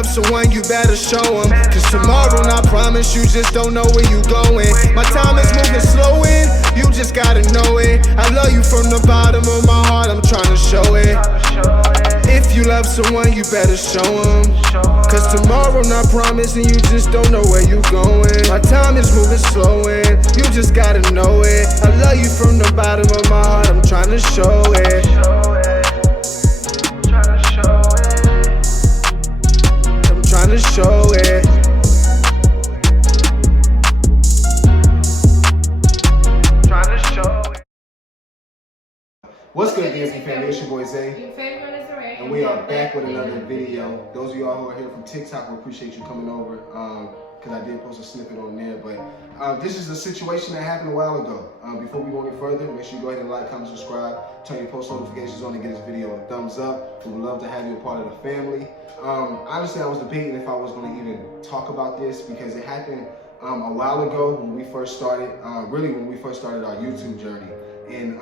love someone, you better show them. Cause tomorrow, I promise you just don't know where you going. My time is moving slow and you just gotta know it. I love you from the bottom of my heart, I'm trying to show it. If you love someone, you better show them. Cause tomorrow, I promise, and you just don't know where you going. My time is moving slow and you just gotta know it. I love you from the bottom of my heart, I'm trying to show it. I'm trying to show it. What's good, DSP family? It's your boy Zay. And we are back with another video. Those of y'all who are here from TikTok, we appreciate you coming over. Because I did post a snippet on there. But this is a situation that happened a while ago. Before we go any further, make sure you go ahead and like, comment, subscribe, turn your post notifications on, and give this video a thumbs up. We would love to have you a part of the family. Honestly, I was debating if I was going to even talk about this because it happened a while ago when we first started, really when we first started our YouTube journey. And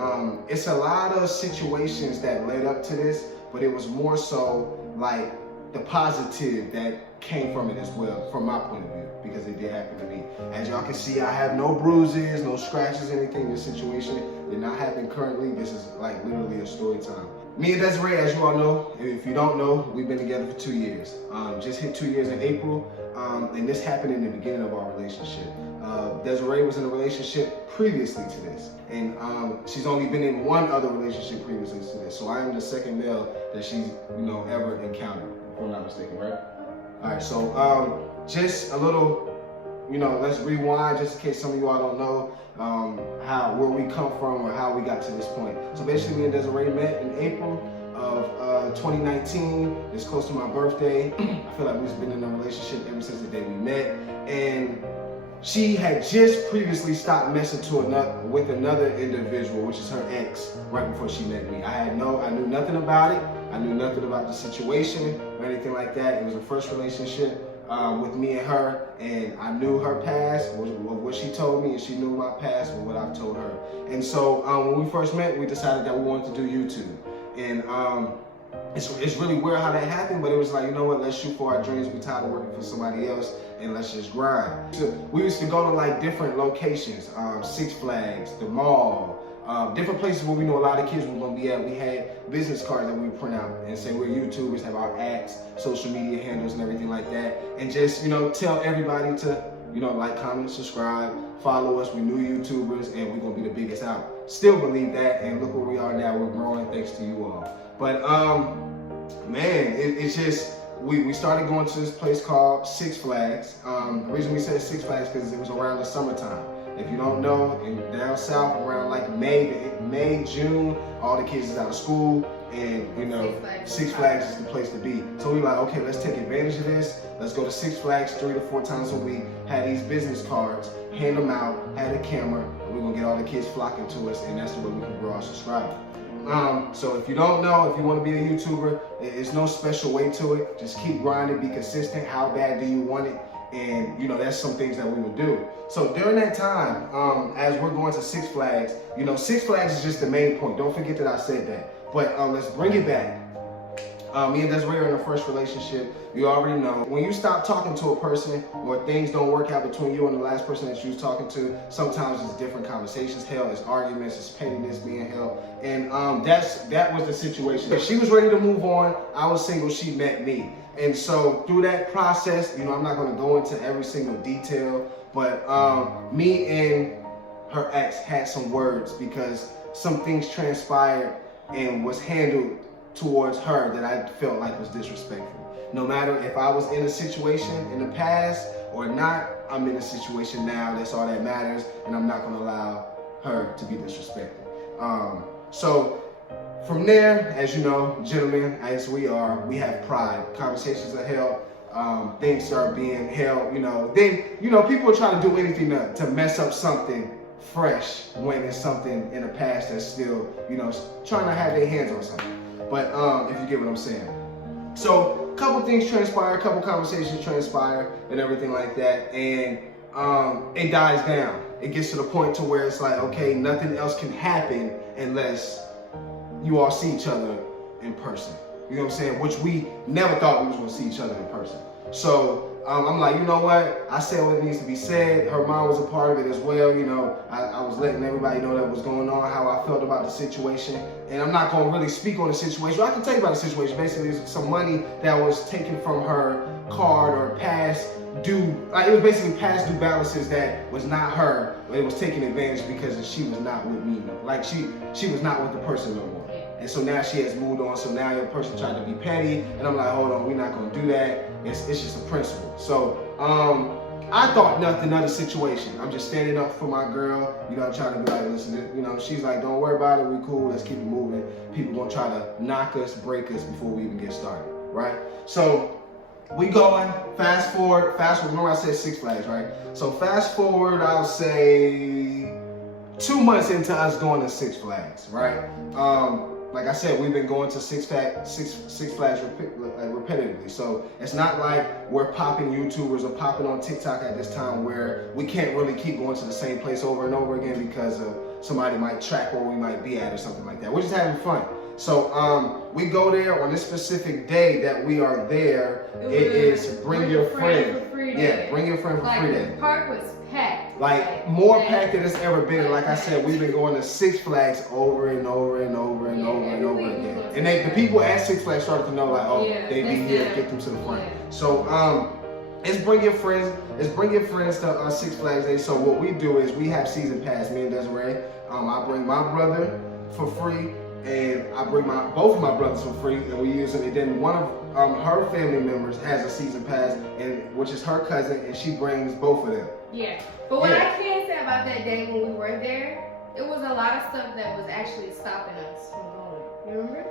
it's a lot of situations that led up to this, but it was more so like the positive that came from it as well, from my point of view, because it did happen to me. As y'all can see, I have no bruises, no scratches, anything. This situation did not happen currently. This is like literally a story time. Me and Desiree, as you all know, if you don't know, we've been together for 2 years. Just hit 2 years in April, and this happened in the beginning of our relationship. Desiree was in a relationship previously to this, and she's only been in one other relationship previously to this. So I am the second male that she's, ever encountered, if I'm not mistaken, right? All right, so just a little, let's rewind just in case some of you all don't know where we come from or how we got to this point. So basically, me and Desiree met in April of 2019. It's close to my birthday. I feel like we've been in a relationship ever since the day we met, and she had just previously stopped messing with another individual, which is her ex, right before she met me. I knew nothing about it. I knew nothing about the situation or anything like that. It was a first relationship with me and her, and I knew her past, what she told me, and she knew my past with what I've told her. And so when we first met, we decided that we wanted to do YouTube. And it's really weird how that happened, but it was like, you know what, let's shoot for our dreams. We tired of working for somebody else, and let's just grind. So we used to go to like different locations, Six Flags, the mall, different places where we know a lot of kids were gonna be at. We had business cards that we would print out and say we're YouTubers, have our ads, social media handles and everything like that. And just, tell everybody to, like, comment, subscribe, follow us. We new YouTubers and we're gonna be the biggest out. Still believe that, and look where we are now. We're growing thanks to you all. But man, it's just, we started going to this place called Six Flags. The reason we said Six Flags because it was around the summertime. If you don't know, down south around like May, June, all the kids is out of school, and Six Flags is the place to be. So we like, okay, let's take advantage of this. Let's go to Six Flags 3 to 4 times a week, have these business cards, hand them out, have a camera, and we're gonna get all the kids flocking to us, and that's the way we can grow our subscribers. So if you don't know, if you want to be a YouTuber, there's no special way to it. Just keep grinding, be consistent. How bad do you want it? And that's some things that we would do. So during that time, as we're going to Six Flags, Six Flags is just the main point. Don't forget that I said that. But let's bring it back. Me and Desiree are in a first relationship. You already know. When you stop talking to a person or things don't work out between you and the last person that you was talking to, sometimes it's different conversations. Hell, it's arguments, it's pettiness being hell. And that was the situation. She was ready to move on. I was single, she met me. And so through that process, I'm not gonna go into every single detail, but me and her ex had some words because some things transpired and was handled towards her that I felt like was disrespectful. No matter if I was in a situation in the past or not, I'm in a situation now. That's all that matters, and I'm not gonna allow her to be disrespected. So from there, as you know, gentlemen, as we are, we have pride. Conversations are held, things are being held, then, people are trying to do anything to mess up something fresh when it's something in the past that's still, trying to have their hands on something. But if you get what I'm saying. So a couple things transpire, a couple conversations transpire and everything like that. And it dies down. It gets to the point to where it's like, okay, nothing else can happen unless you all see each other in person. You know what I'm saying? Which we never thought we was gonna see each other in person. So I'm like, you know what? I said what needs to be said. Her mom was a part of it as well. You know, I was letting everybody know that was going on, how I felt about the situation. And I'm not gonna really speak on the situation. I can tell you about the situation. Basically, it's some money that was taken from her card or past due. Like, it was basically past due balances that was not her. But it was taken advantage because she was not with me. Like she was not with the person no more. And so now she has moved on. So now the person tried to be petty, and I'm like, hold on, we're not gonna do that. It's just a principle. So I thought nothing of the situation. I'm just standing up for my girl. You know, I'm trying to be like, listen, you know, she's like, don't worry about it. We cool. Let's keep it moving. People gonna try to knock us, break us before we even get started, right? So we going. Fast forward. Remember I said Six Flags, right? So fast forward, I'll say 2 months into us going to Six Flags, right? Like I said, we've been going to Six Flags repetitively. So it's not like we're popping YouTubers or popping on TikTok at this time where we can't really keep going to the same place over and over again because somebody might track where we might be at or something like that. We're just having fun. So we go there on this specific day that we are there. It is bring your friend. Yeah, bring your friend for free day. The park was packed. Like more packed than it's ever been. Like I said, we've been going to Six Flags over and over and over and over and over again. And the people at Six Flags started to know, like, oh, they be here, get them to the front. So it's bring your friends. It's bring your friends to Six Flags Day. So what we do is we have season pass. Me and Desiree. I bring my brother for free, and I bring both of my brothers for free, and we use them. And then one of her family members has a season pass, and which is her cousin, and she brings both of them. Yeah, but what I can say about that day when we were there, it was a lot of stuff that was actually stopping us from going. You remember? It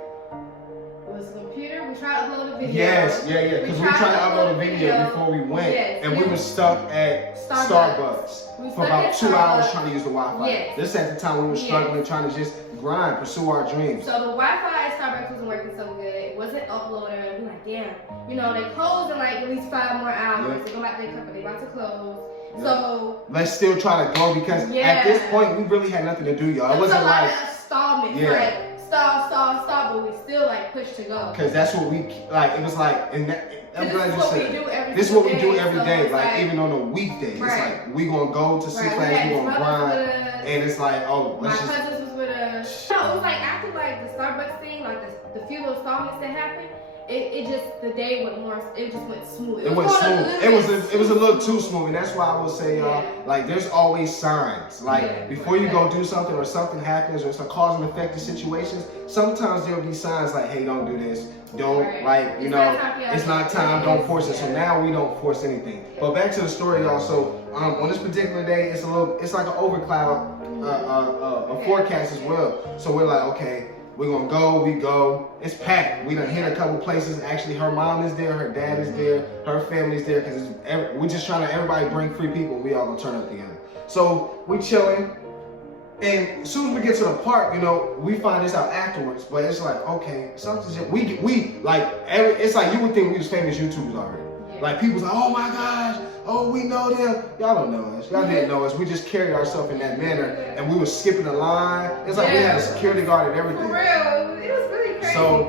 was the computer. We tried to upload a video. Yes, yeah. Because we tried to upload a video before we went, and we were stuck at Starbucks for about 2 hours trying to use the Wi-Fi. Yes. This at the time we were struggling, trying to just grind, pursue our dreams. So the Wi-Fi at Starbucks wasn't working so good. It wasn't uploading. We're like, damn. You know, they closed in like at least 5 more hours. They go back to their company. They about to close. Yeah. So let's still try to go because at this point we really had nothing to do, y'all. It wasn't like stallment. Like stall, but we still like pushed to go. Because that's what we like. It was like, and this is what we do every day. Like even on a weekday, it's like we gonna go to Six Flags, we gonna grind, and it's like, oh, my cousins was with us. No, it was like after like the Starbucks thing, like the few little installments that happened. It just, the day went more, it just went smooth. It went smooth. It was a little too smooth, and that's why I will say, y'all, like there's always signs. Like before you go do something or something happens or it's a cause and effect of situations, sometimes there'll be signs like, hey, don't do this. Don't like, you know, it's not time, don't force it. So now we don't force anything. But back to the story, y'all. So on this particular day, it's like an overcloud a forecast as well. So we're like, okay, we're gonna go, we go. It's packed. We done hit a couple places. Actually, her mom is there, her dad is there, her family's there, because we're just trying to everybody bring free people. We all gonna turn up together. So we chilling, and as soon as we get to the park, you know, we find this out afterwards. But it's like, okay, something's just, we like it's like you would think we was famous YouTubers already. Like people's like, oh my gosh, oh we know them. Y'all don't know us. Y'all didn't know us. We just carried ourselves in that manner, and we were skipping the line. It's like we had a security guard and everything. For real, it was really crazy. So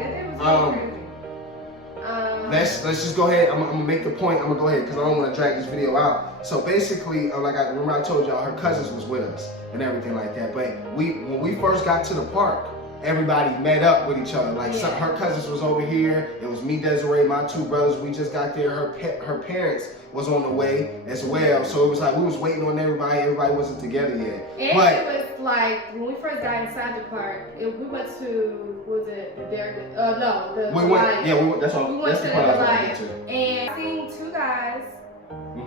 let's just go ahead. I'm gonna make the point. I'm gonna go ahead because I don't want to drag this video out. So basically, like remember I told y'all, her cousins was with us and everything like that. But when we first got to the park, everybody met up with each other. Like her cousins was over here. It was me, Desiree, my 2 brothers. We just got there. Her parents was on the way as well. So it was like we was waiting on everybody. Everybody wasn't together yet. And but it was like when we first got inside the park, we went to that's all. We went to the light, and I seen 2 guys,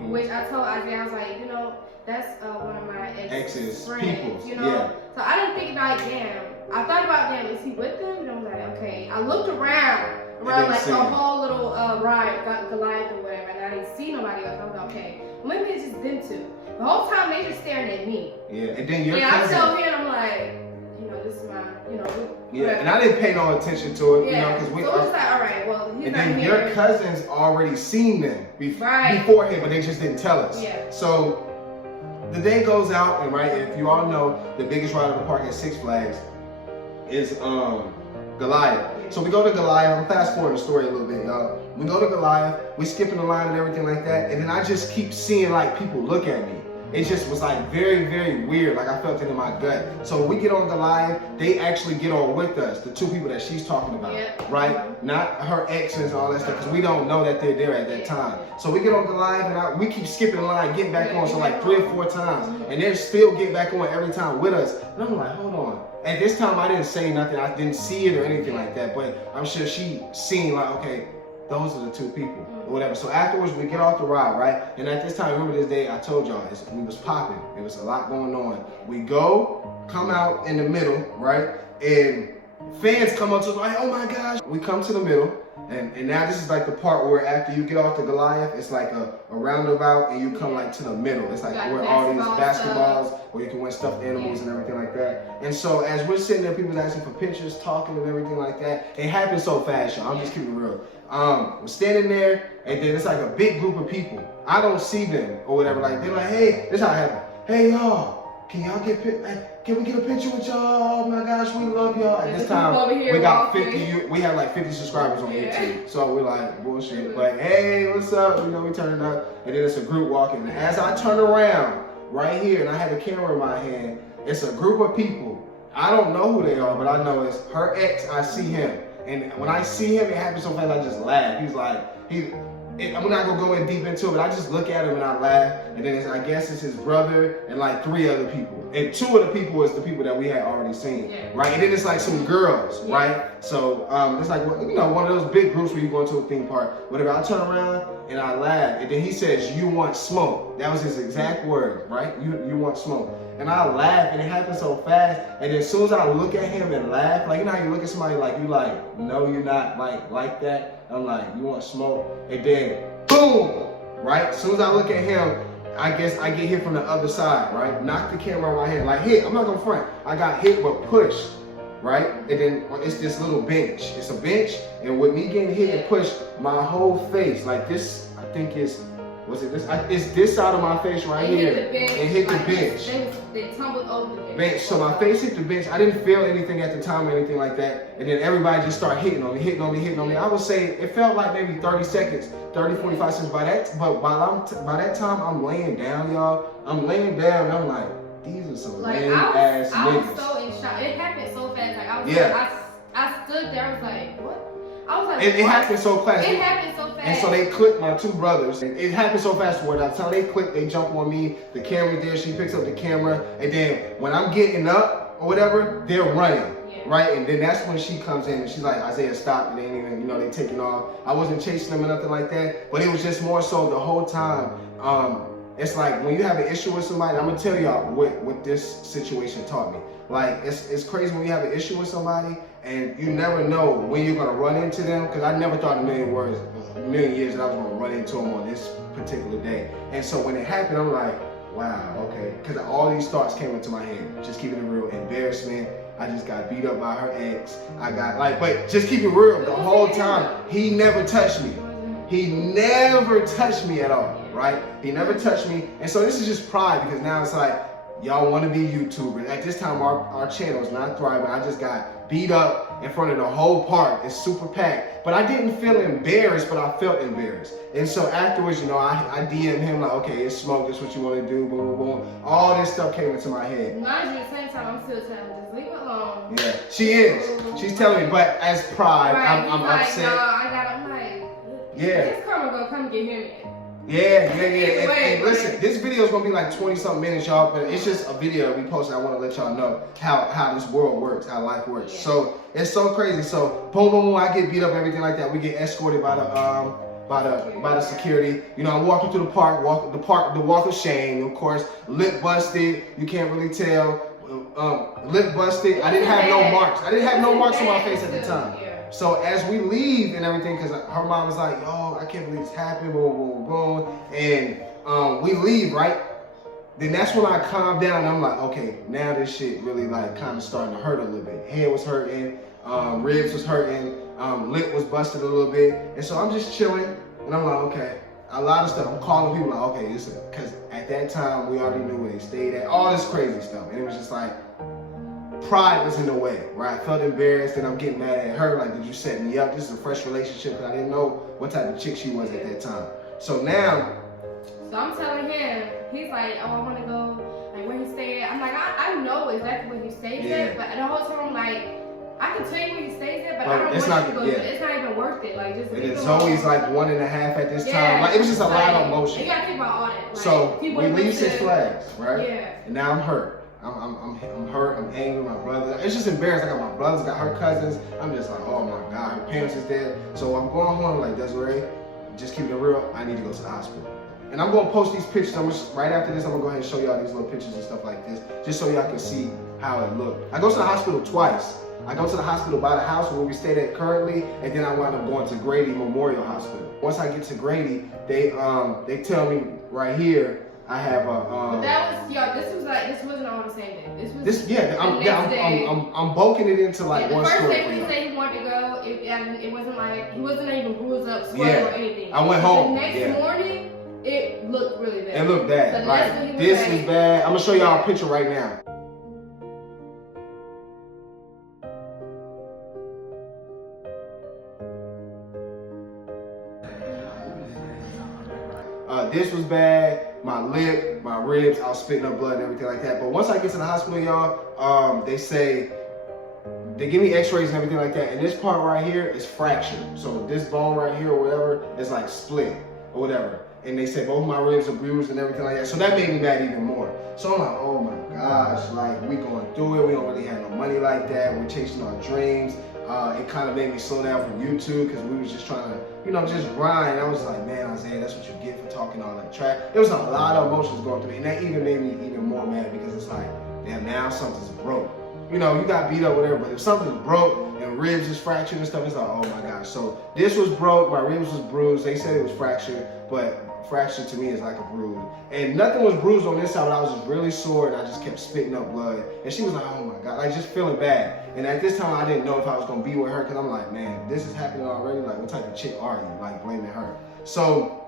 which I told Isaiah, I was like, you know, that's one of my ex's friends, you know. So I didn't think like, damn. I thought about, damn, is he with them? And I was like, okay. I looked around like the whole little ride, got Goliath or whatever, and I didn't see nobody else. I was like, okay, well, maybe it's just them 2. The whole time they just staring at me. Yeah, and then your cousin. I tell him, I'm like, you know, this is my, you know. Yeah, and I didn't pay no attention to it, you know, because we. So it's like, all right, well, he's and not then here. your cousins already seen them beforehand, but they just didn't tell us. Yeah. So the day goes out, and if you all know, the biggest ride of the park at Six Flags is Goliath. So we go to Goliath. I'm fast forwarding the story a little bit, y'all. We go to Goliath. We skipping the line and everything like that. And then I just keep seeing like people look at me. It just was like very, very weird. Like I felt it in my gut. So we get on Goliath. They actually get on with us. The two people that she's talking about, right? Not her exes and all that stuff, because we don't know that they're there at that time. So we get on Goliath and we keep skipping the line, getting back on. So like 3 or 4 times. And they still get back on every time with us. And I'm like, hold on. At this time, I didn't say nothing. I didn't see it or anything like that. But I'm sure she seen like, okay, those are the 2 people or whatever. So afterwards, we get off the ride, right? And at this time, remember this day, I told y'all, we was popping. There was a lot going on. We come out in the middle, right? And fans come up to us like, oh my gosh. We come to the middle. And now this is like the part where after you get off the Goliath, it's like a roundabout and you come like to the middle. It's like where all these basketballs, where you can win stuffed animals and everything like that. And so as we're sitting there, people's asking for pictures, talking and everything like that. It happened so fast, y'all. I'm just keeping it real. We're standing there and then it's like a big group of people. I don't see them or whatever. Like they're like, hey, this is how it happened. Hey y'all, can y'all can we get a picture with y'all? Oh my gosh, we love y'all. At this time, we got 50, we had like 50 subscribers on YouTube. So we're like, bullshit. Like, hey, what's up? You know, we turned up. And then it's a group walking. And as I turn around right here, and I have a camera in my hand, it's a group of people. I don't know who they are, but I know it's her ex. I see him. And when I see him, it happens so fast, I just laugh. He's like, I'm not gonna go in deep into it, but I just look at him and I laugh. And then I guess it's his brother and like 3 other people. And 2 of the people was the people that we had already seen, right? And then it's like some girls, right? So it's like, you know, one of those big groups where you go into a theme park, whatever. I turn around and I laugh. And then he says, you want smoke. That was his exact word, right? You want smoke. And I laugh and it happened so fast. And then as soon as I look at him and laugh, like, you know how you look at somebody like, you like, no, you're not like that. I'm like, you want smoke? And then, boom, right? As soon as I look at him, I guess I get hit from the other side, right? Knock the camera right here. Like hit, I'm not gonna front. I got hit but pushed, right? And then it's this little bench. It's a bench, and with me getting hit and pushed, my whole face, like this, I think is, was it this? It's this side of my face right here. It hit the bench. They tumbled over the bench. So my face hit the bench. I didn't feel anything at the time or anything like that. And then everybody just started hitting on me. I would say it felt like maybe 30 seconds, 30, 45 seconds. By that time, I'm laying down, y'all. I'm laying down and I'm like, these are some lame ass niggas. I was so in shock. It happened so fast. Like I was I stood there, I was like, what? I was like, it happened so fast. It happened so fast. And so they clipped my 2 brothers. And it happened so fast where by the time they clip, they jump on me. The camera there, she picks up the camera. And then when I'm getting up or whatever, they're running. Right? And then that's when she comes in and she's like, Isaiah, stop. And they ain't even, you know, they taking off. I wasn't chasing them or nothing like that. But it was just more so the whole time. It's like when you have an issue with somebody, I'm gonna tell y'all what this situation taught me. Like it's crazy when you have an issue with somebody and you never know when you're gonna run into them. Because I never thought in a million years that I was gonna run into them on this particular day. And so when it happened, I'm like, wow, okay. Because all these thoughts came into my head. Just keeping it real. Embarrassment. I just got beat up by her ex. I got but just keep it real. The whole time, he never touched me. He never touched me at all, right? He never touched me. And so this is just pride because now it's like, y'all want to be YouTubers. At this time, our channel is not thriving. I just got beat up in front of the whole park. It's super packed. But I didn't feel embarrassed, but I felt embarrassed. And so afterwards, you know, I DM'd him like, okay, it's smoke. This what you want to do, boom, boom, boom. All this stuff came into my head. Mind you, at the same time, I'm still telling him, just leave it alone. Yeah, she is. She's telling me, but as pride, right, I'm like, upset. No, I'm like, this karma gonna come get him in. Yeah. And listen, this video is gonna be like 20-something minutes, y'all, but it's just a video we posted. I want to let y'all know how this world works, how life works. Yeah. So it's so crazy. So boom, boom, boom, I get beat up, everything like that. We get escorted by the security. You know, I'm walking through the park, the walk of shame, of course. Lip busted, you can't really tell. Lip busted. I didn't have no marks. I didn't have no marks on my face at the time. So as we leave and everything, because her mom was like, yo, I can't believe this happened, boom, boom, boom. And we leave, right? Then that's when I calmed down and I'm like, okay, now this shit really like kind of starting to hurt a little bit. Head was hurting, ribs was hurting, lip was busted a little bit. And so I'm just chilling and I'm like, okay, a lot of stuff. I'm calling people like, okay, listen, because at that time we already knew where they stayed at, all this crazy stuff. And it was just like, pride was in the way, right? I felt embarrassed and I'm getting mad at her. Like, did you set me up? This is a fresh relationship and I didn't know what type of chick she was at that time. So now. So I'm telling him, he's like, oh, I want to go, like, where he stay at. I'm like, I know exactly where he stays at, but the whole time I'm like, I can tell you where he stays at, but I don't want you to go. It's not even worth it. Like, just. It's always like 1.5 at this time. Like, it was just a lot of emotion. You gotta think about all that. Like, so we leave Six Flags, right? Yeah. And now I'm hurt. I'm hurt. I'm angry. My brother. It's just embarrassing. I got my brothers, got her cousins. I'm just like, oh my God, her parents is dead. So I'm going home like, Desiree, just keep it real. I need to go to the hospital. And I'm gonna post these pictures. Right after this, I'm gonna go ahead and show y'all these little pictures and stuff like this, just so y'all can see how it looked. I go to the hospital twice. I go to the hospital by the house where we stayed at currently, and then I wound up going to Grady Memorial Hospital. Once I get to Grady, they tell me right here I have a. But that was this wasn't all the same day. I'm bulking it into like one story. The first day when he said he wanted to go, it wasn't like he wasn't even bruised up, swelled or anything. I went home. The next morning, it looked really bad. It looked bad. So like this is bad. I'm gonna show y'all a picture right now. This was bad. My lip, my ribs, I was spitting up blood and everything like that. But once I get to the hospital, y'all, they give me x-rays and everything like that. And this part right here is fractured. So this bone right here or whatever is like split or whatever. And they said both my ribs are bruised and everything like that. So that made me mad even more. So I'm like, oh my gosh, like we going through it. We don't really have no money like that. We're chasing our dreams. It kind of made me slow down from YouTube because we was just trying to, just grind. I was like, man, Isaiah, that's what you get for talking all that trash. There was a lot of emotions going through me, and that even made me even more mad because it's like, damn, now something's broke. You got beat up, whatever, but if something's broke and ribs is fractured and stuff, it's like, oh my gosh. So this was broke, my ribs was bruised. They said it was fractured, but fracture to me is like a bruise. And nothing was bruised on this side, but I was just really sore and I just kept spitting up blood. And she was like, oh my God, like just feeling bad. And at this time, I didn't know if I was gonna be with her because I'm like, man, this is happening already. Like, what type of chick are you? Like, blaming her. So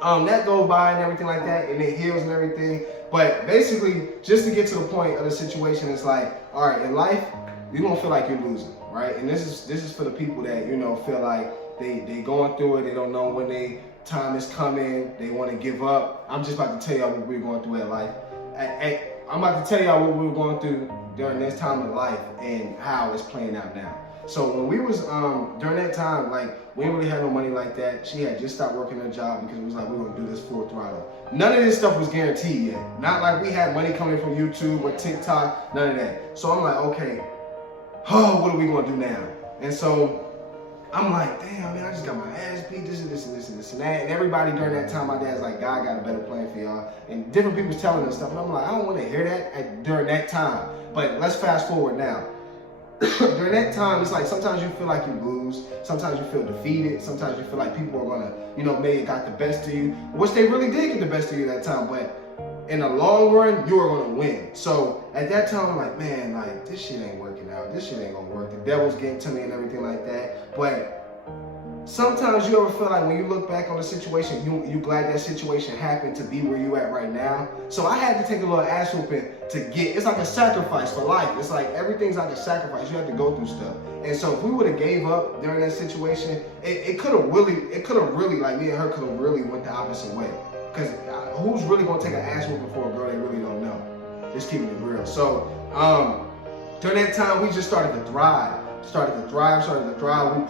that goes by and everything like that, and it heals and everything. But basically, just to get to the point of the situation, it's like, all right, in life, you don't feel like you're losing, right? And this is for the people that, feel like they going through it, they don't know when they time is coming, they want to give up. I'm just about to tell y'all what we're going through in life. I'm about to tell y'all what we were going through during this time of life and how it's playing out now. So when we was, during that time, like, we didn't really have no money like that. She had just stopped working her job because it was like, we're going to do this full throttle. None of this stuff was guaranteed yet. Not like we had money coming from YouTube or TikTok, none of that. So I'm like, okay, what are we going to do now? And so I'm like, damn, man, I just got my ass beat, this and this and this and this and that. And everybody during that time, my dad's like, God got a better plan for y'all. And different people's telling us stuff. And I'm like, I don't want to hear that during that time. But let's fast forward now. During that time, it's like sometimes you feel like you lose. Sometimes you feel defeated. Sometimes you feel like people are going to, maybe got the best of you. Which they really did get the best of you that time. But in the long run, you are going to win. So at that time, I'm like, man, like, this shit ain't working out. This shit ain't going to work. The devil's getting to me and everything like that. But sometimes you ever feel like when you look back on the situation, you glad that situation happened to be where you at right now. So I had to take a little ass whooping to get, it's like a sacrifice for life. It's like everything's like a sacrifice. You have to go through stuff. And so if we would have gave up during that situation, it could have really, like me and her could have really went the opposite way. Because who's really going to take an ass whooping for a girl they really don't know? Just keeping it real. So during that time, we just started to thrive. We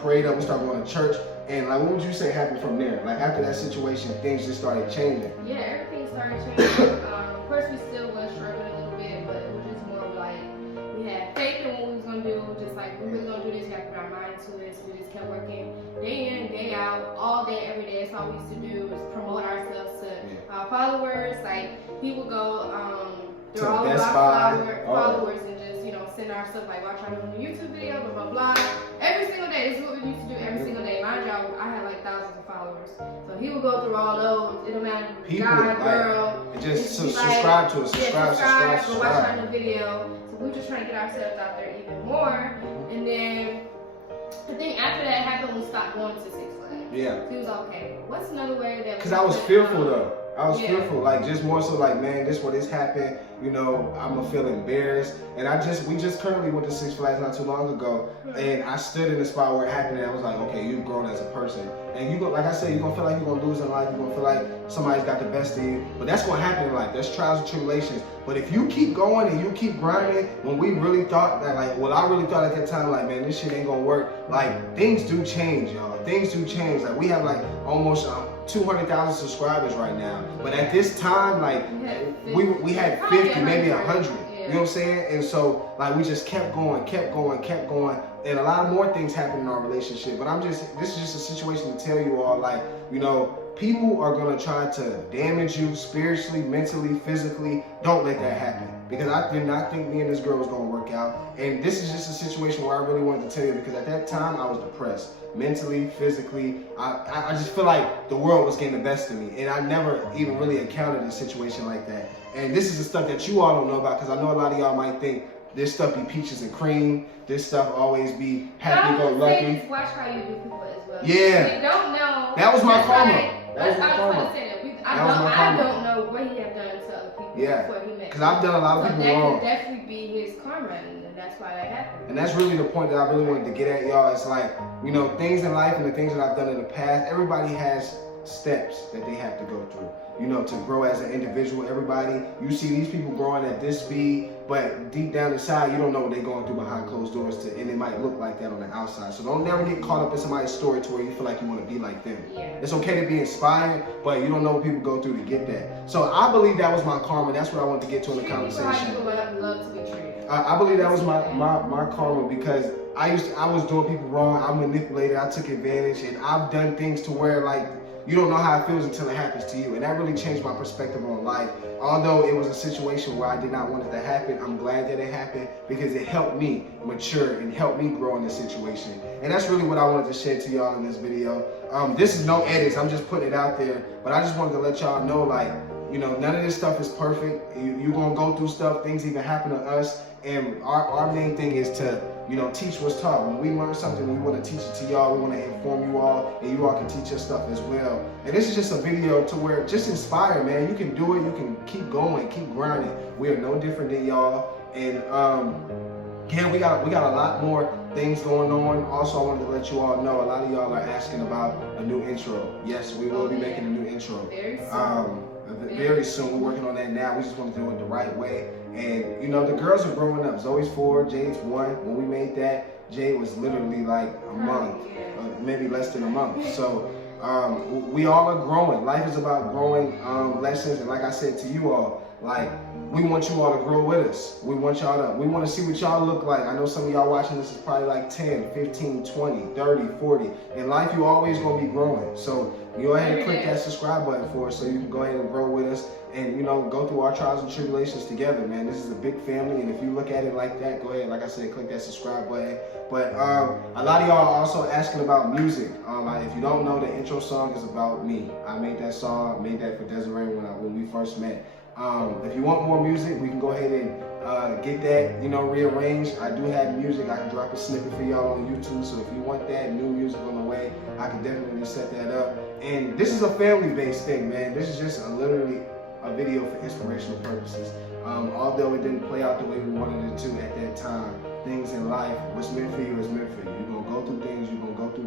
prayed up, we started going to church. And like, what would you say happened from there? Like after that situation, things just started changing. Yeah, everything started changing. Of course, we still was struggling a little bit, but it was just more like we had faith in what we was gonna do. Just like we really gonna do this, we have to put our mind to it. So we just kept working day in, day out, all day, every day. That's all we used to do was promote ourselves to our followers. Like people go through all of our followers and just send our stuff like watch our new YouTube video, blah blah blah. Every single day, this is what we used to do every single day. My job, I had like thousands of followers, so he would go through all those. It don't matter, guy, girl. And just subscribe to us, subscribe. Go watch our new video. So we were just trying to get ourselves out there even more. And then I think after that happened, we stopped going to Six Flags. Yeah. He was okay. What's another way that? Because I was fearful though. I was fearful, like just more so like, man, this happened, you know, I'm gonna feel embarrassed. And we just currently went to Six Flags not too long ago, and I stood in the spot where it happened, and I was like, okay, you've grown as a person. And you go, like I said, you're gonna feel like you're gonna lose in life, you're gonna feel like somebody's got the best of you, but that's gonna happen in life. There's trials and tribulations. But if you keep going and you keep grinding, when we really thought that, like, well, I really thought at that time, like, man, this shit ain't gonna work, like, things do change, y'all. Things do change. Like, we have like almost 200,000 subscribers right now, but at this time, like, we had 50, maybe 100. You know what I'm saying? And so, like, we just kept going, and a lot more things happened in our relationship. But this is just a situation to tell you all, like, you know, people are gonna try to damage you spiritually, mentally, physically. Don't let that happen, because I did not think me and this girl was gonna work out. And this is just a situation where I really wanted to tell you, because at that time I was depressed, mentally, physically. I just feel like the world was getting the best of me, and I never even really encountered a situation like that. And this is the stuff that you all don't know about, because I know a lot of y'all might think this stuff be peaches and cream. This stuff always be happy-go-lucky. Watch how you do people as well. Yeah. You don't know. That was my karma. I don't know what he had done to other people before he met. Because I've done a lot of people wrong. That could definitely be his karma, and that's why that happened. And that's really the point that I really wanted to get at, y'all. It's like, you know, things in life and the things that I've done in the past, everybody has steps that they have to go through, you know, to grow as an individual. Everybody, you see these people growing at this speed, but deep down inside, you don't know what they're going through behind closed doors, and it might look like that on the outside. So don't never get caught up in somebody's story to where you feel like you want to be like them. It's okay to be inspired, but you don't know what people go through to get that. So I believe that was my karma. That's what I wanted to get to in the conversation. Love to be treated. I believe that was my karma, because I was doing people wrong. I manipulated, I took advantage, and I've done things to where, like, you don't know how it feels until it happens to you. And that really changed my perspective on life. Although it was a situation where I did not want it to happen, I'm glad that it happened, because it helped me mature and helped me grow in this situation. And that's really what I wanted to share to y'all in this video. This is no edits, I'm just putting it out there. But I just wanted to let y'all know, like, you know, none of this stuff is perfect. You're gonna go through stuff, things even happen to us. And our main thing is to, you know, teach what's taught. When we learn something, we want to teach it to y'all. We want to inform you all, and you all can teach us stuff as well. And this is just a video to where, just inspire, man. You can do it. You can keep going, keep grinding. We are no different than y'all. And yeah, we got a lot more things going on. Also, I wanted to let you all know, a lot of y'all are asking about a new intro. Yes, we will be making a new intro. Very soon. We're working on that now. We just want to do it the right way. And, you know, the girls are growing up. Zoe's 4, Jade's 1. When we made that, Jade was literally like a month, maybe less than a month. So we all are growing. Life is about growing lessons. And like I said to you all, like, we want you all to grow with us. We want to see what y'all look like. I know some of y'all watching this is probably like 10, 15, 20, 30, 40. In life, you always going to be growing. So go ahead and click that subscribe button for us so you can go ahead and grow with us and, you know, go through our trials and tribulations together, man. This is a big family, and if you look at it like that, go ahead, like I said, click that subscribe button. But a lot of y'all are also asking about music. Like, if you don't know, the intro song is about me. I made that song, I made that for Desiree when we first met. If you want more music, we can go ahead and get that, you know, rearranged. I do have music. I can drop a snippet for y'all on YouTube. So if you want that new music on the way, I can definitely set that up. And this is a family-based thing, man. This is just literally a video for inspirational purposes. Although it didn't play out the way we wanted it to at that time, things in life, what's meant for you is meant for you. You're gonna go through things, you're gonna go through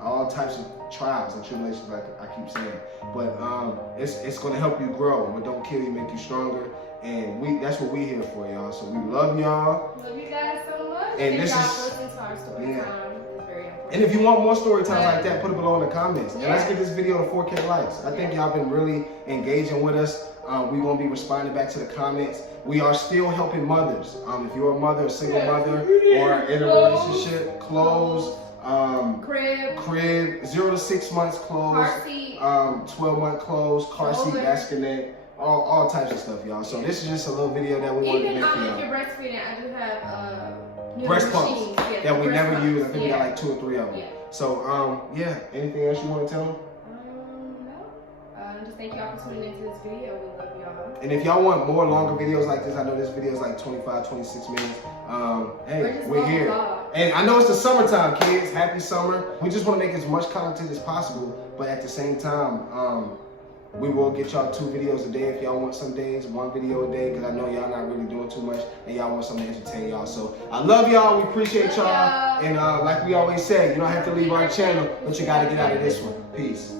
all types of trials and tribulations, like I keep saying. But it's gonna help you grow. What don't kill you make you stronger. And that's what we're here for, y'all. So we love y'all. Love you guys so much. And this y'all is listen to our story time. It's very important. And if you want more story times like that, put it below in the comments. And let's get this video to 4K likes. I think y'all been really engaging with us. We're going to be responding back to the comments. We are still helping mothers. If you're a mother, a single mother, or in a relationship, clothes, crib, 0 to 6 months clothes, car seat, 12-month clothes, car seat, bassinet, all types of stuff, y'all. So this is just a little video that we wanted to make for y'all. Even if you're breastfeeding, I do have breast pumps that we never use. I think we got like 2 or 3 of them. So yeah, anything else you want to tell them? Just thank y'all for tuning into this video. We love y'all. And if y'all want more longer videos like this, I know this video is like 25, 26 minutes. Hey, we're here. And I know it's the summertime, kids. Happy summer. We just want to make as much content as possible, but at the same time, We will get y'all 2 videos a day if y'all want some days, 1 video a day, because I know y'all not really doing too much and y'all want something to entertain y'all. So I love y'all. We appreciate y'all. And like we always say, you don't have to leave our channel, but you got to get out of this one. Peace.